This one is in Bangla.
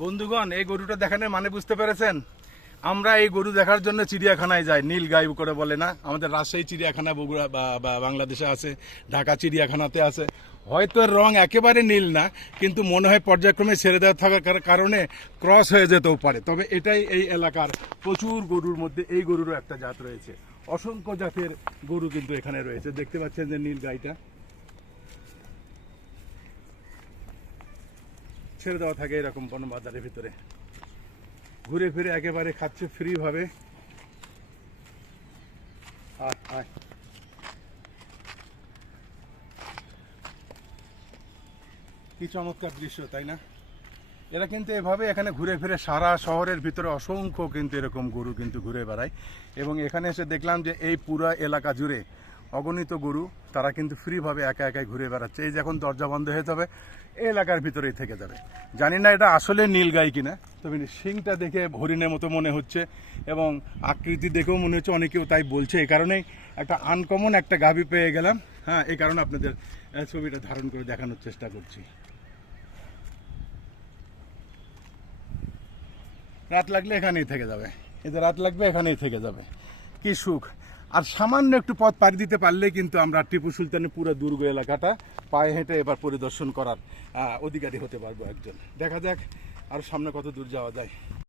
বন্ধুগণ, এই গরুটা দেখানোর মানে বুঝতে পেরেছেন? আমরা এই গরু দেখার জন্য চিড়িয়াখানায় যাই, নীল গাই করে বলে না? আমাদের রাজশাহী চিড়িয়াখানা, বগুড়া বা বাংলাদেশে আছে, ঢাকা চিড়িয়াখানাতে আছে। হয়তো রং একেবারে নীল না, কিন্তু মনে হয় পর্যায়ক্রমে ছেড়ে দেওয়া থাকার কারণে ক্রস হয়ে যেতেও পারে। তবে এটাই এই এলাকার প্রচুর গরুর মধ্যে এই গরুরও একটা জাত রয়েছে। অসংখ্য জাতের গরু কিন্তু এখানে রয়েছে। দেখতে পাচ্ছেন যে নীল গাইটা। ছেড়ে দেওয়া থাকে এরকম কোনো বাজারের ভিতরে। ঘুরে ফিরে একেবারে খাচ্ছে ফ্রি ভাবে আয়, আয়। কি চমৎকার দৃশ্য তাই না? এরা কিন্তু এভাবে এখানে ঘুরে ফিরে সারা শহরের ভিতরে অসংখ্য কিন্তু এরকম গরু কিন্তু ঘুরে বেড়ায়। এবং এখানে এসে দেখলাম যে এই পুরো এলাকা জুড়ে অগণিত গরু, তারা কিন্তু ফ্রিভাবে একা একাই ঘুরে বেড়াচ্ছে। এই যখন দরজা বন্ধ হয়ে যাবে, এই এলাকার ভিতরেই থেকে যাবে। জানি না এটা আসলে নীল গাই কিনা, তবে শিংটা দেখে হরিণের মতো মনে হচ্ছে এবং আকৃতি দেখেও মনে হচ্ছে অনেকেও তাই বলছে। এই কারণেই একটা আনকমন একটা গাভি পেয়ে গেলাম। হ্যাঁ এই কারণে আপনাদের ছবিটা ধারণ করে দেখানোর চেষ্টা করছি। রাত লাগলে এখানেই থেকে যাবে। এতে রাত লাগবে, এখানেই থেকে যাবে। কি সুখ। আর সামান্য একটু পথ পাড়ি দিতে পারলে কিন্তু আমরা টিপু সুলতানের পুরো দুর্গ এলাকাটা পায়ে হেঁটে এবার পরিদর্শন করার অধিকারী হতে পারব একজন। দেখা যাক, আর সামনে কত দূর যাওয়া যায়।